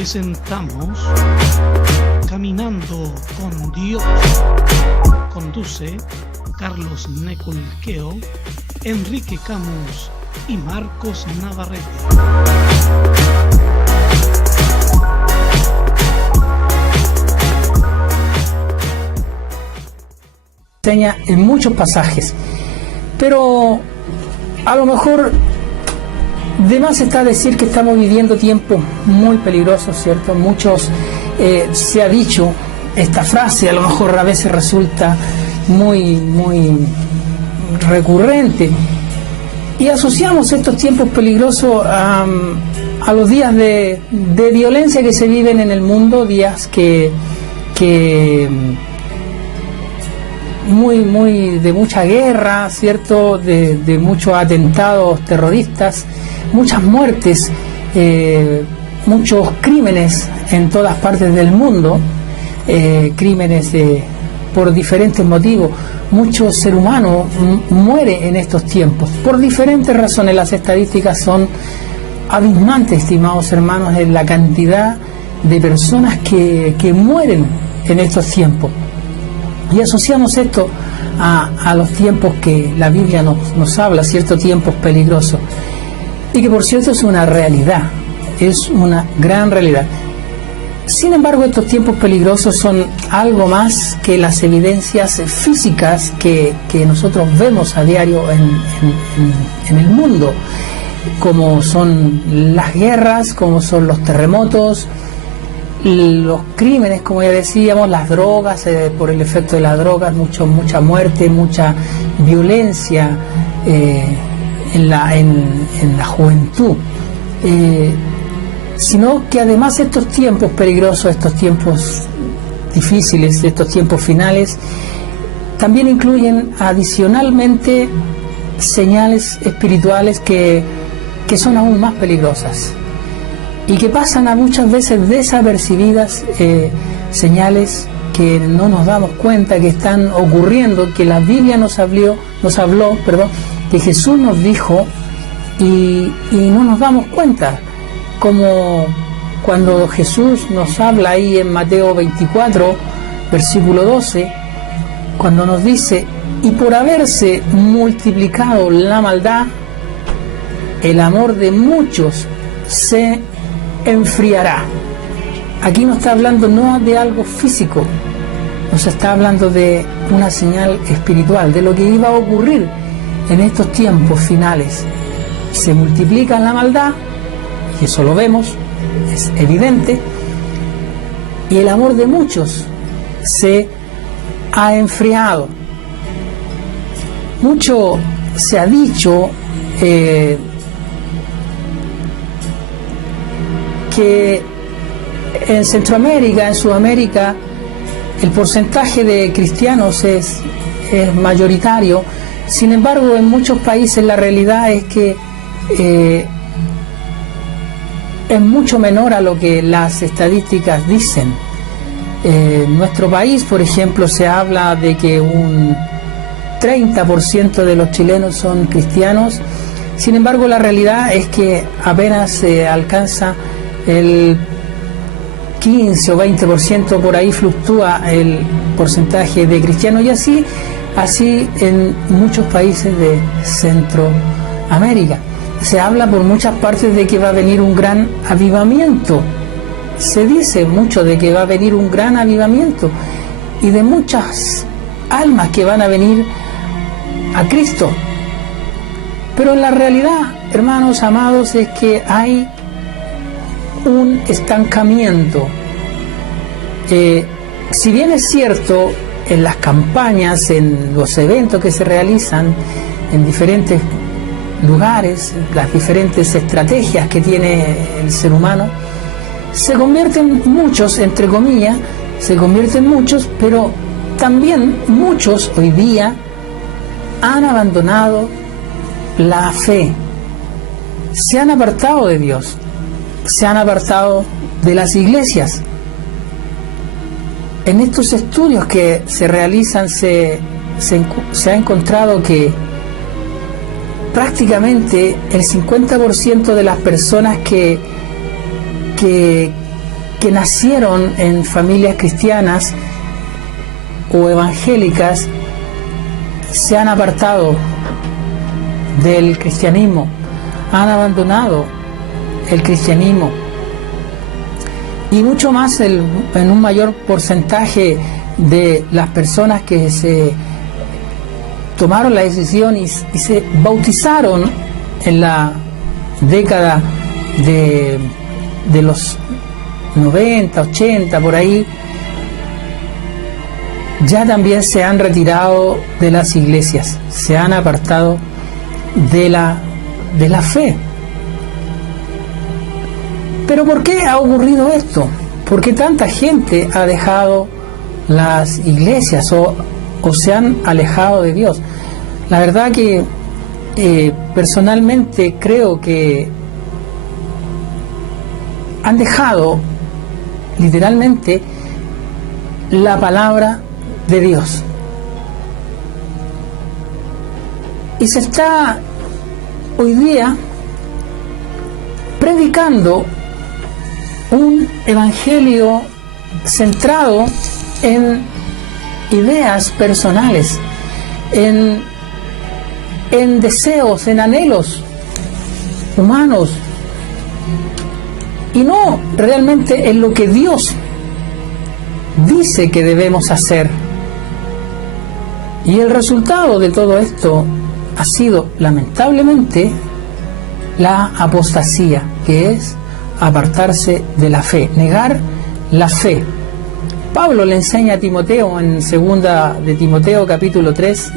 presentamos Caminando con Dios. Conduce Carlos Neculqueo, Enrique Camus y Marcos Navarrete. Enseña en muchos pasajes, pero a lo mejor de más está decir que estamos viviendo tiempos muy peligrosos, ¿cierto? Muchos, se ha dicho esta frase, a lo mejor a veces resulta muy recurrente, y asociamos estos tiempos peligrosos a los días de violencia que se viven en el mundo, días que muy de mucha guerra, ¿cierto? De muchos atentados terroristas, muchas muertes, muchos crímenes en todas partes del mundo, crímenes por diferentes motivos. Mucho ser humano muere en estos tiempos por diferentes razones. Las estadísticas son abismantes, estimados hermanos, en la cantidad de personas que mueren en estos tiempos. Y asociamos esto a los tiempos que la Biblia nos habla, ciertos tiempos peligrosos. Y que por cierto es una realidad, es una gran realidad. Sin embargo, estos tiempos peligrosos son algo más que las evidencias físicas que nosotros vemos a diario en el mundo, como son las guerras, como son los terremotos, los crímenes, como ya decíamos, las drogas, por el efecto de las drogas, mucha muerte, mucha violencia en la juventud, sino que además estos tiempos peligrosos, estos tiempos difíciles, estos tiempos finales, también incluyen adicionalmente señales espirituales que son aún más peligrosas y que pasan a muchas veces desapercibidas, señales que no nos damos cuenta que están ocurriendo, que la Biblia nos habló, que Jesús nos dijo y no nos damos cuenta, como cuando Jesús nos habla ahí en Mateo 24, versículo 12, cuando nos dice: y por haberse multiplicado la maldad, el amor de muchos se enfriará. Aquí no está hablando no de algo físico, nos está hablando de una señal espiritual, de lo que iba a ocurrir en estos tiempos finales. Se multiplica la maldad, y eso lo vemos, es evidente, y el amor de muchos se ha enfriado. Mucho se ha dicho que en Centroamérica, en Sudamérica, el porcentaje de cristianos es mayoritario. Sin embargo, en muchos países la realidad es que es mucho menor a lo que las estadísticas dicen. En nuestro país, por ejemplo, se habla de que un 30% de los chilenos son cristianos. Sin embargo, la realidad es que apenas se alcanza el 15 o 20%, por ahí fluctúa el porcentaje de cristianos, y así en muchos países de Centroamérica. Se habla por muchas partes de que va a venir un gran avivamiento. Se dice mucho de que va a venir un gran avivamiento y de muchas almas que van a venir a Cristo. Pero la realidad, hermanos amados, es que hay un estancamiento. Si bien es cierto, en las campañas, en los eventos que se realizan en diferentes lugares, las diferentes estrategias que tiene el ser humano, se convierten muchos, entre comillas, pero también muchos hoy día han abandonado la fe, se han apartado de Dios, se han apartado de las iglesias. En estos estudios que se realizan se ha encontrado que prácticamente el 50% de las personas que que nacieron en familias cristianas o evangélicas se han apartado del cristianismo, han abandonado el cristianismo, y mucho más en un mayor porcentaje de las personas que se tomaron la decisión y se bautizaron en la década de los 90, 80, por ahí, ya también se han retirado de las iglesias, se han apartado de la fe. Pero ¿por qué ha ocurrido esto? ¿Por qué tanta gente ha dejado las iglesias o se han alejado de Dios? La verdad que personalmente creo que han dejado literalmente la palabra de Dios. Y se está hoy día predicando un evangelio centrado en ideas personales, en deseos, en anhelos humanos, y no realmente en lo que Dios dice que debemos hacer. Y el resultado de todo esto ha sido, lamentablemente, la apostasía, que es apartarse de la fe, negar la fe. Pablo le enseña a Timoteo en segunda de Timoteo capítulo 3,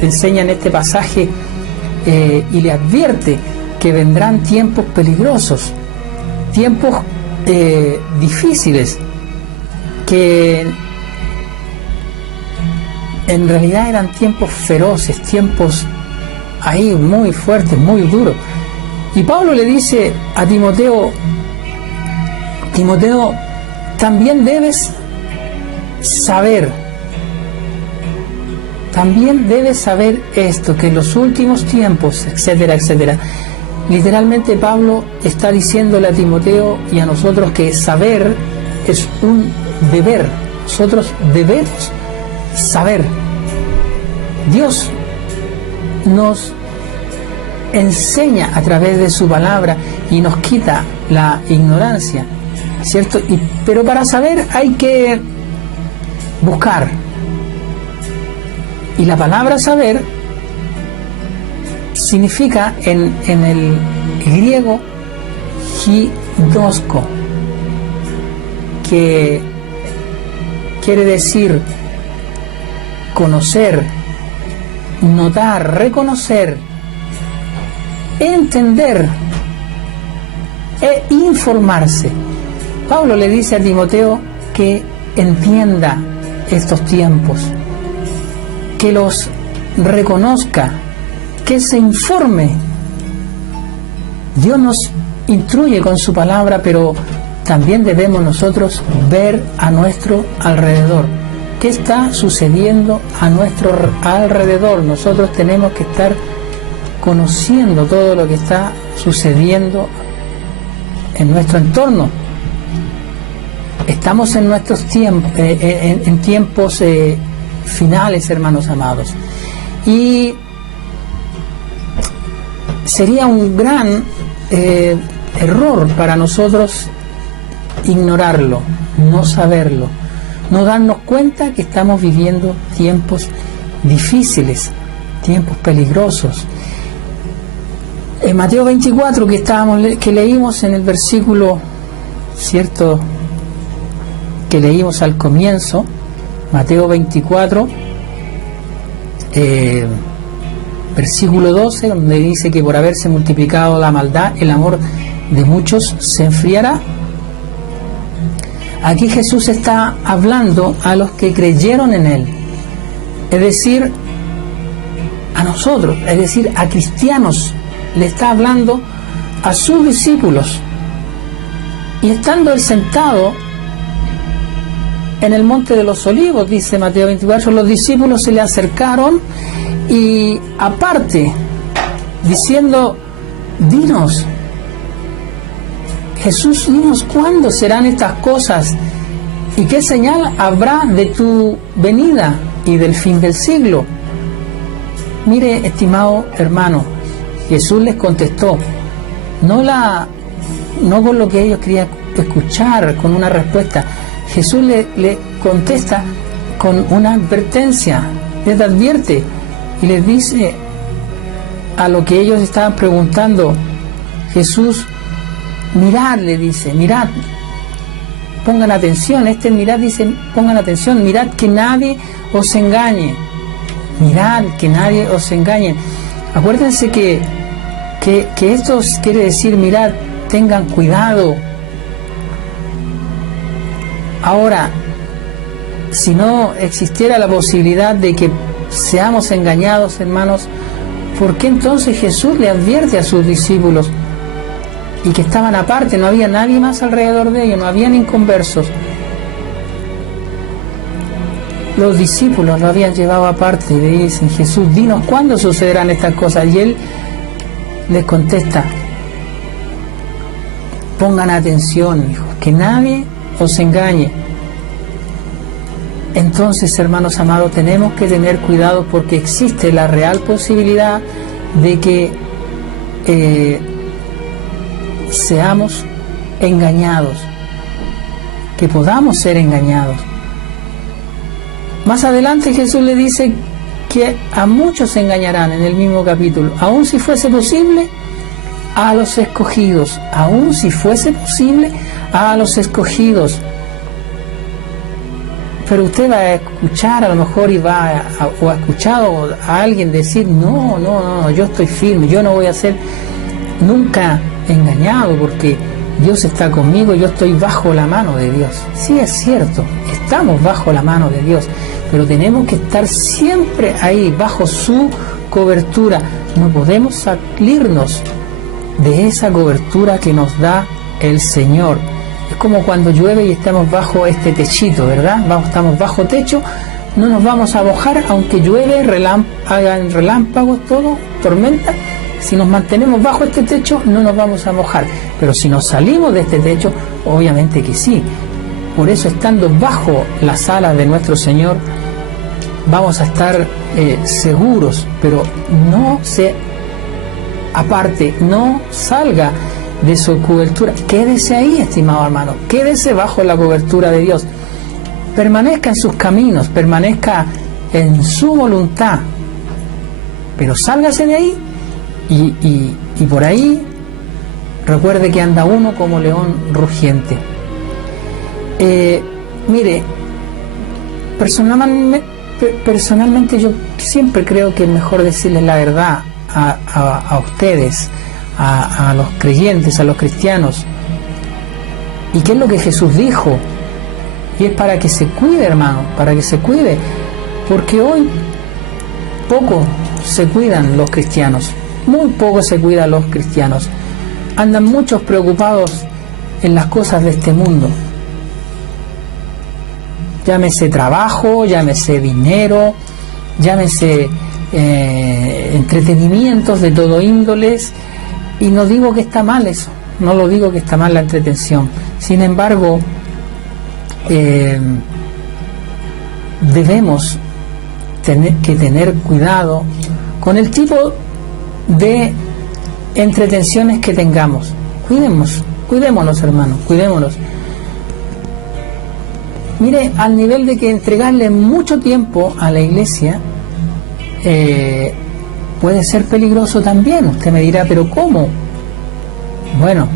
le enseña en este pasaje y le advierte que vendrán tiempos peligrosos, tiempos difíciles, que en realidad eran tiempos feroces, tiempos ahí muy fuertes, muy duros. Y Pablo le dice a Timoteo: Timoteo, también debes saber esto, que en los últimos tiempos, etcétera, etcétera. Literalmente Pablo está diciéndole a Timoteo y a nosotros que saber es un deber. Nosotros debemos saber. Dios nos enseña a través de su palabra y nos quita la ignorancia, ¿cierto? Pero para saber hay que buscar. Y la palabra saber significa en el griego ginosko, que quiere decir conocer, notar, reconocer, entender e informarse. Pablo le dice a Timoteo que entienda estos tiempos, que los reconozca, que se informe. Dios nos instruye con su palabra, pero también debemos nosotros ver a nuestro alrededor. ¿Qué está sucediendo a nuestro alrededor? Nosotros tenemos que estar conociendo todo lo que está sucediendo en nuestro entorno. Estamos en nuestros tiempos, en tiempos finales, hermanos amados, y sería un gran error para nosotros ignorarlo, no saberlo, no darnos cuenta que estamos viviendo tiempos difíciles, tiempos peligrosos. En Mateo 24, que leímos en el versículo, ¿cierto?, que leímos al comienzo, Mateo 24, versículo 12, donde dice que por haberse multiplicado la maldad, el amor de muchos se enfriará. Aquí Jesús está hablando a los que creyeron en Él, es decir, a nosotros, es decir, a cristianos. Le está hablando a sus discípulos. Y estando Él sentado en el monte de los olivos, dice Mateo 24, los discípulos se le acercaron y aparte, diciendo: dinos, Jesús, dinos cuándo serán estas cosas y qué señal habrá de tu venida y del fin del siglo. Mire, estimado hermano, Jesús les contestó, no con lo que ellos querían escuchar, con una respuesta. Jesús le contesta con una advertencia, les advierte y les dice a lo que ellos estaban preguntando. Jesús, mirad, le dice, mirad, pongan atención, mirad, dice, pongan atención, mirad que nadie os engañe, mirad que nadie os engañe. Acuérdense que esto quiere decir, mirad, tengan cuidado. Ahora, si no existiera la posibilidad de que seamos engañados, hermanos, ¿por qué entonces Jesús le advierte a sus discípulos y que estaban aparte? No había nadie más alrededor de ellos, no habían inconversos. Los discípulos lo habían llevado aparte y le dicen, Jesús, dinos cuándo sucederán estas cosas. Y Él les contesta, pongan atención, hijos, que nadie os engañe. Entonces, hermanos amados, tenemos que tener cuidado porque existe la real posibilidad de que seamos engañados, que podamos ser engañados. Más adelante Jesús le dice que a muchos se engañarán en el mismo capítulo, aun si fuese posible a los escogidos, aun si fuese posible a los escogidos. Pero usted va a escuchar, a lo mejor, o ha escuchado a alguien decir, no, yo estoy firme, yo no voy a ser nunca engañado porque Dios está conmigo, yo estoy bajo la mano de Dios. Sí, es cierto, estamos bajo la mano de Dios, pero tenemos que estar siempre ahí, bajo su cobertura. No podemos salirnos de esa cobertura que nos da el Señor. Es como cuando llueve y estamos bajo este techito, ¿verdad? Estamos bajo techo, no nos vamos a mojar, aunque llueve, hagan relámpagos, todo, tormenta. Si nos mantenemos bajo este techo, no nos vamos a mojar. Pero si nos salimos de este techo, obviamente que sí. Por eso, estando bajo las alas de nuestro Señor, vamos a estar seguros, pero no se aparte, no salga de su cobertura. Quédese ahí, estimado hermano, quédese bajo la cobertura de Dios, permanezca en sus caminos, permanezca en su voluntad, pero sálgase de ahí y por ahí recuerde que anda uno como león rugiente. Mire, personalmente yo siempre creo que es mejor decirles la verdad a ustedes, a los creyentes, a los cristianos. ¿Y qué es lo que Jesús dijo? Y es para que se cuide, hermano, para que se cuide, porque hoy poco se cuidan los cristianos, muy poco se cuidan los cristianos. Andan muchos preocupados en las cosas de este mundo. Llámese trabajo, llámese dinero, llámese entretenimientos de todo índoles. Y no digo que está mal eso, no lo digo que está mal la entretención. Sin embargo, debemos tener cuidado con el tipo de entretenciones que tengamos. Cuidémonos, hermanos, cuidémonos. Mire, al nivel de que entregarle mucho tiempo a la iglesia puede ser peligroso también. Usted me dirá, ¿pero cómo? Bueno,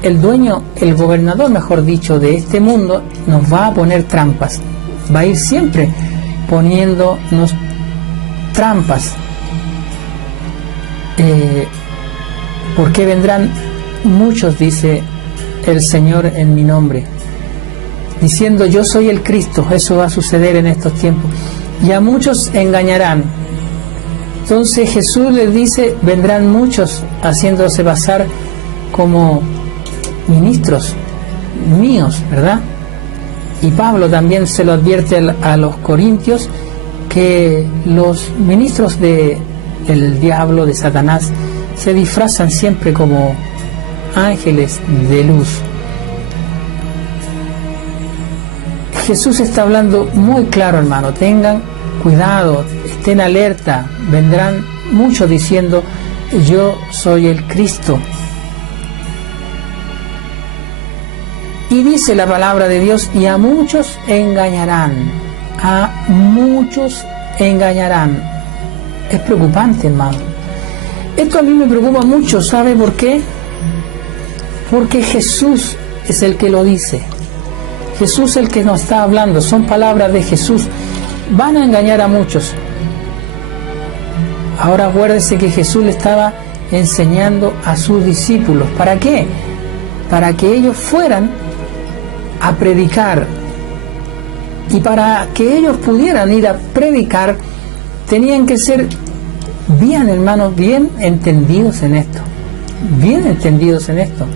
el gobernador, mejor dicho, de este mundo nos va a poner trampas. Va a ir siempre poniéndonos trampas. Porque vendrán muchos, dice el Señor en mi nombre, diciendo yo soy el Cristo. Eso va a suceder en estos tiempos. Y a muchos engañarán. Entonces Jesús les dice, vendrán muchos haciéndose pasar como ministros míos, ¿verdad? Y Pablo también se lo advierte a los corintios, que los ministros del diablo, de Satanás, se disfrazan siempre como ángeles de luz. Jesús está hablando muy claro, hermano. Tengan cuidado, estén alerta. Vendrán muchos diciendo: yo soy el Cristo. Y dice la palabra de Dios: y a muchos engañarán. A muchos engañarán. Es preocupante, hermano. Esto a mí me preocupa mucho. ¿Sabe por qué? Porque Jesús es el que lo dice. Jesús es el que nos está hablando. Son palabras de Jesús. Van a engañar a muchos. Ahora acuérdese que Jesús le estaba enseñando a sus discípulos. ¿Para qué? Para que ellos fueran a predicar. Y para que ellos pudieran ir a predicar, tenían que ser bien, hermanos, bien entendidos en esto. Bien entendidos en esto.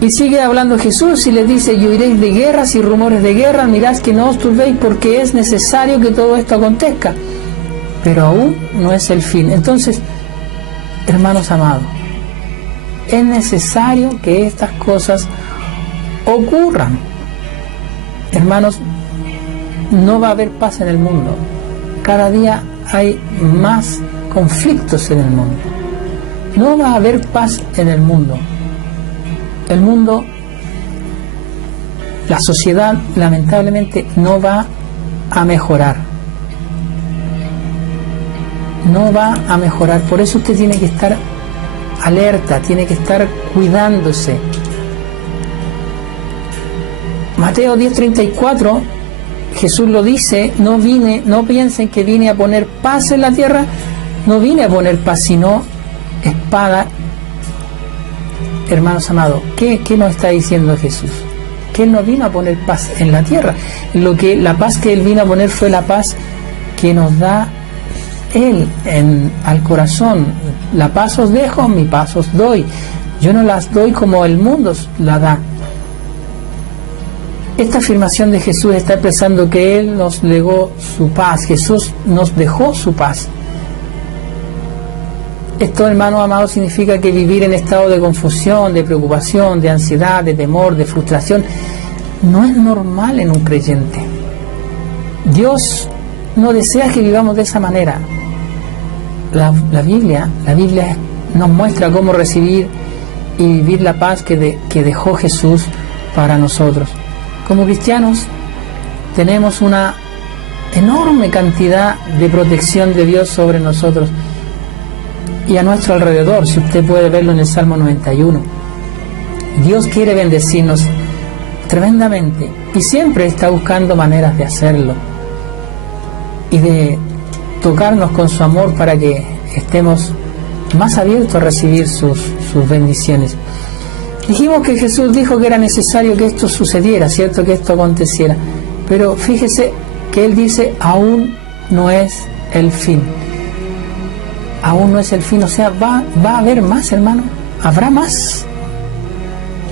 Y sigue hablando Jesús y les dice: y oiréis de guerras y rumores de guerra, mirad que no os turbéis, porque es necesario que todo esto acontezca, pero aún no es el fin. Entonces, hermanos amados, es necesario que estas cosas ocurran. Hermanos, no va a haber paz en el mundo. Cada día hay más conflictos en el mundo. No va a haber paz en el mundo. El mundo, la sociedad, lamentablemente no va a mejorar. No va a mejorar. Por eso usted tiene que estar alerta, tiene que estar cuidándose. Mateo 10:34, Jesús lo dice: no piensen que vine a poner paz en la tierra. No vine a poner paz, sino espada. Hermanos amados, ¿qué nos está diciendo Jesús? Que Él no vino a poner paz en la tierra. La paz que Él vino a poner fue la paz que nos da Él al corazón. La paz os dejo, mi paz os doy. Yo no las doy como el mundo la da. Esta afirmación de Jesús está expresando que Él nos legó su paz. Jesús nos dejó su paz. Esto, hermanos amados, significa que vivir en estado de confusión, de preocupación, de ansiedad, de temor, de frustración, no es normal en un creyente. Dios no desea que vivamos de esa manera. La Biblia nos muestra cómo recibir y vivir la paz que dejó Jesús para nosotros. Como cristianos tenemos una enorme cantidad de protección de Dios sobre nosotros y a nuestro alrededor, si usted puede verlo en el Salmo 91. Dios quiere bendecirnos tremendamente y siempre está buscando maneras de hacerlo y de tocarnos con su amor para que estemos más abiertos a recibir sus bendiciones. Dijimos que Jesús dijo que era necesario que esto sucediera, ¿cierto? Que esto aconteciera. Pero fíjese que Él dice: aún no es el fin. Aún no es el fin, o sea, va a haber más, hermano. Habrá más.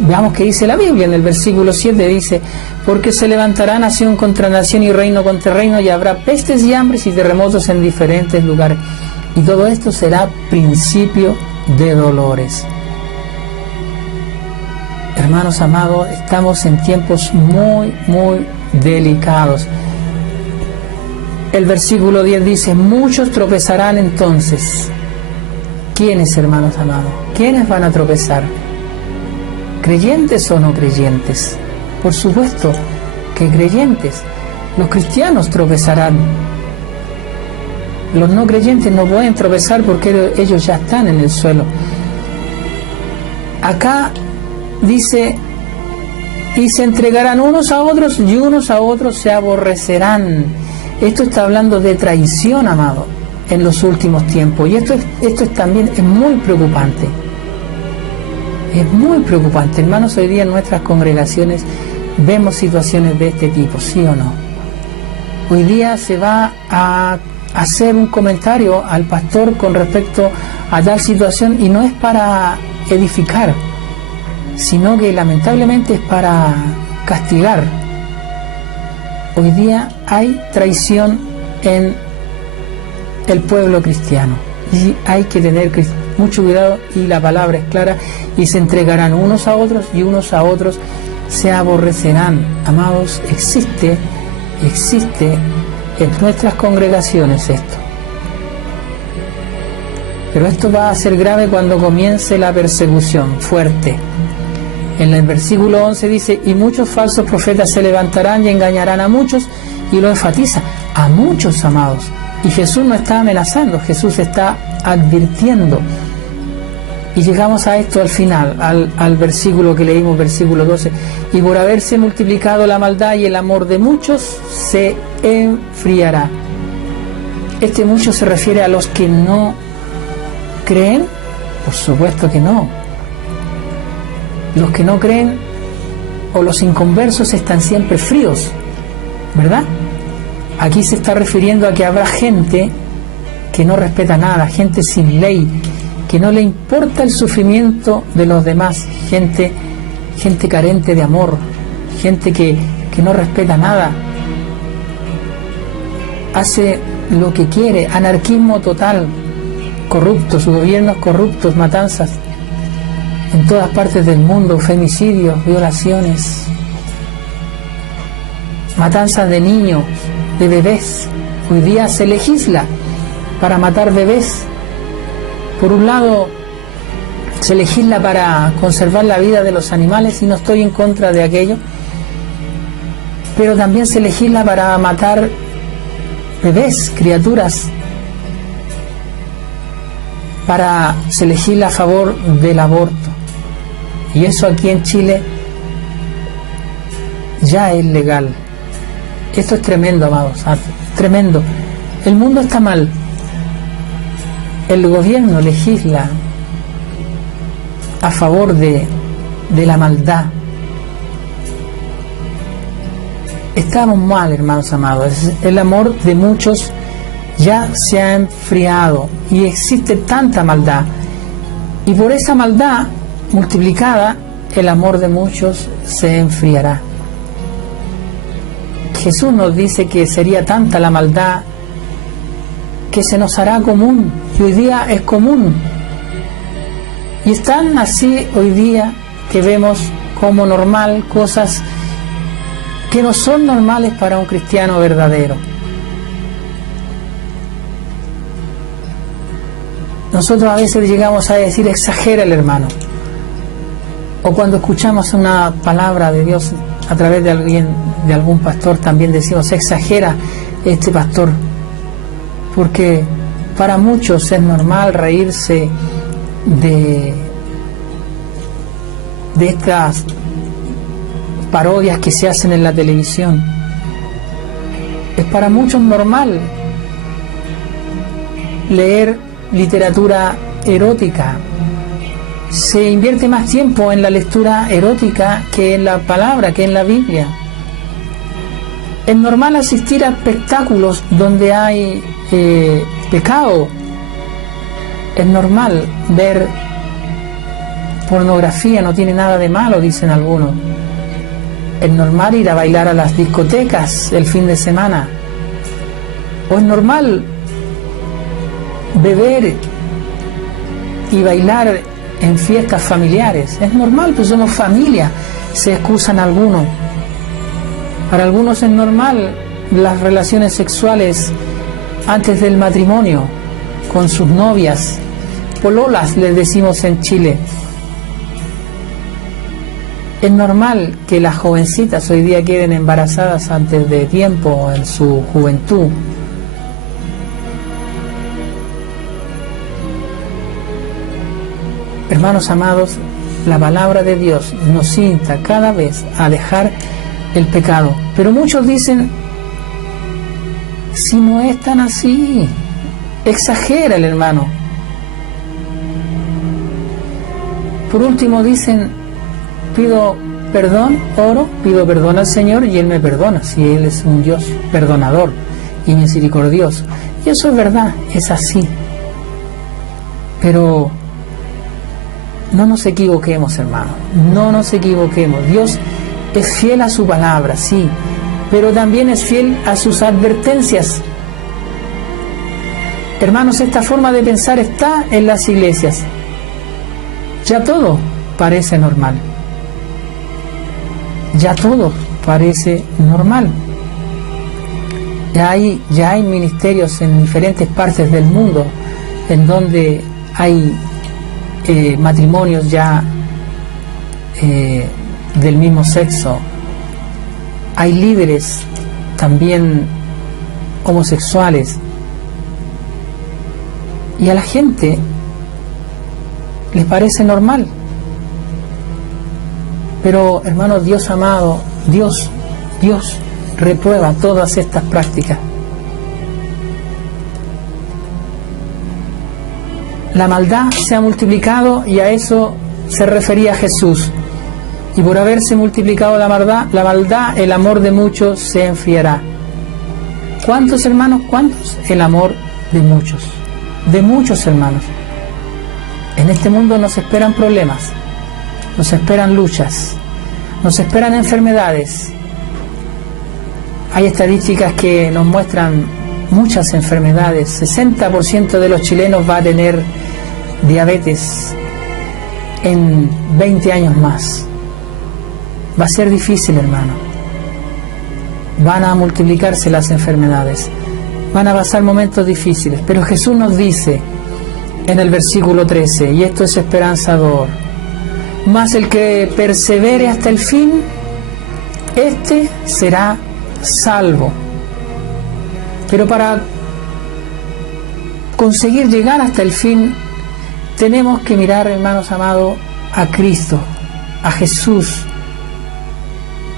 Veamos qué dice la Biblia. En el versículo 7 dice: porque se levantará nación contra nación y reino contra reino, y habrá pestes y hambres y terremotos en diferentes lugares. Y todo esto será principio de dolores. Hermanos amados, estamos en tiempos muy, muy delicados. El versículo 10 dice: muchos tropezarán entonces. ¿Quiénes, hermanos amados? ¿Quiénes van a tropezar? ¿Creyentes o no creyentes? Por supuesto que creyentes. Los cristianos tropezarán. Los no creyentes no pueden tropezar porque ellos ya están en el suelo. Acá dice: y se entregarán unos a otros y unos a otros se aborrecerán. Esto está hablando de traición, amado, en los últimos tiempos. Y esto también es muy preocupante. Es muy preocupante. Hermanos, hoy día en nuestras congregaciones vemos situaciones de este tipo, ¿sí o no? Hoy día se va a hacer un comentario al pastor con respecto a tal situación y no es para edificar, sino que lamentablemente es para castigar. Hoy día hay traición en el pueblo cristiano Y hay que tener mucho cuidado, y la palabra es clara, y se entregarán unos a otros y unos a otros se aborrecerán. Amados, existe en nuestras congregaciones esto. Pero esto va a ser grave cuando comience la persecución fuerte. En el versículo 11 dice: y muchos falsos profetas se levantarán y engañarán a muchos, y lo enfatiza, a muchos, amados. Y Jesús no está amenazando, Jesús está advirtiendo. Y llegamos a esto al final, al versículo que leímos, versículo 12. Y por haberse multiplicado la maldad y el amor de muchos, se enfriará. Este mucho se refiere a los que no creen. Por supuesto que no. Los que no creen o los inconversos están siempre fríos, ¿verdad? Aquí se está refiriendo a que habrá gente que no respeta nada, gente sin ley, que no le importa el sufrimiento de los demás, gente carente de amor, gente que no respeta nada, hace lo que quiere, anarquismo total, corruptos, gobiernos corruptos, matanzas en todas partes del mundo, femicidios, violaciones, matanzas de niños, de bebés. Hoy día se legisla para matar bebés. Por un lado, se legisla para conservar la vida de los animales, y no estoy en contra de aquello, pero también se legisla para matar bebés, criaturas. Se legisla a favor del aborto. Y eso aquí en Chile ya es legal. Esto es tremendo, amados, tremendo. El mundo está mal. El gobierno legisla a favor de la maldad. Estamos mal, hermanos amados. El amor de muchos ya se ha enfriado y existe tanta maldad. Y por esa maldad multiplicada, el amor de muchos se enfriará. Jesús nos dice que sería tanta la maldad que se nos hará común, y hoy día es común. Y están así hoy día que vemos como normal cosas que no son normales para un cristiano verdadero. Nosotros a veces llegamos a decir: exagera el hermano. O cuando escuchamos una palabra de Dios a través de algún pastor, también decimos: exagera este pastor. Porque para muchos es normal reírse de estas parodias que se hacen en la televisión. Es para muchos normal leer literatura erótica. Se invierte más tiempo en la lectura erótica que en la palabra, que en la Biblia. Es normal asistir a espectáculos donde hay pecado. Es normal ver pornografía, no tiene nada de malo, dicen algunos. Es normal ir a bailar a las discotecas el fin de semana. O es normal beber y bailar en fiestas familiares. Es normal, pues somos familia, se excusan algunos. Para algunos es normal las relaciones sexuales antes del matrimonio con sus novias, pololas les decimos en Chile. Es normal que las jovencitas hoy día queden embarazadas antes de tiempo en su juventud. Hermanos amados, la palabra de Dios nos insta cada vez a dejar el pecado. Pero muchos dicen: si no es tan así, exagera el hermano. Por último dicen: pido perdón, oro, pido perdón al Señor y Él me perdona, si Él es un Dios perdonador y misericordioso. Y eso es verdad, es así. Pero no nos equivoquemos, hermanos, no nos equivoquemos. Dios es fiel a su palabra, sí, pero también es fiel a sus advertencias. Hermanos, esta forma de pensar está en las iglesias. Ya todo parece normal. Ya todo parece normal. Ya hay ministerios en diferentes partes del mundo en donde hay matrimonios ya del mismo sexo. Hay líderes también homosexuales. Y a la gente les parece normal. Pero, hermanos, Dios amado, Dios reprueba todas estas prácticas. La maldad se ha multiplicado y a eso se refería Jesús. Y por haberse multiplicado la maldad, el amor de muchos se enfriará. ¿Cuántos, hermanos? ¿Cuántos? El amor de muchos. De muchos, hermanos. En este mundo nos esperan problemas, nos esperan luchas, nos esperan enfermedades. Hay estadísticas que nos muestran muchas enfermedades. 60% de los chilenos va a tener diabetes en 20 años más. Va a ser difícil, hermano. Van a multiplicarse las enfermedades. Van a pasar momentos difíciles. Pero Jesús nos dice en el versículo 13, y esto es esperanzador: mas el que persevere hasta el fin, este será salvo. Pero para conseguir llegar hasta el fin, tenemos que mirar, hermanos amados, a Cristo, a Jesús.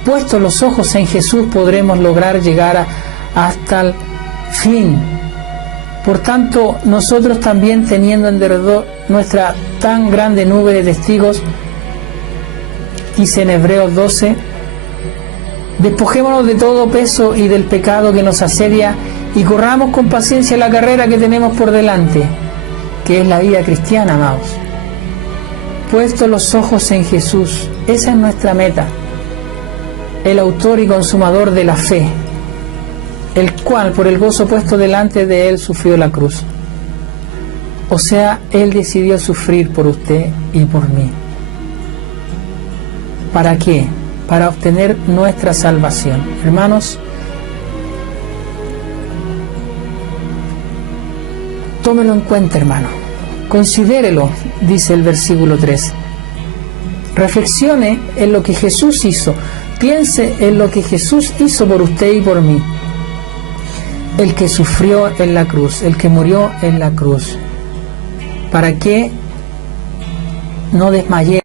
Puestos los ojos en Jesús, podremos lograr llegar hasta el fin. Por tanto, nosotros también, teniendo en derredor nuestra tan grande nube de testigos, dice en Hebreos 12, despojémonos de todo peso y del pecado que nos asedia y corramos con paciencia la carrera que tenemos por delante, que es la vida cristiana, amados. Puestos los ojos en Jesús, esa es nuestra meta, el autor y consumador de la fe, el cual por el gozo puesto delante de él sufrió la cruz. O sea, él decidió sufrir por usted y por mí. ¿Para qué? Para obtener nuestra salvación. Hermanos, tómelo en cuenta, hermano. Considérelo, dice el versículo 13. Reflexione en lo que Jesús hizo. Piense en lo que Jesús hizo por usted y por mí. El que sufrió en la cruz, el que murió en la cruz. ¿Para qué no desmayemos?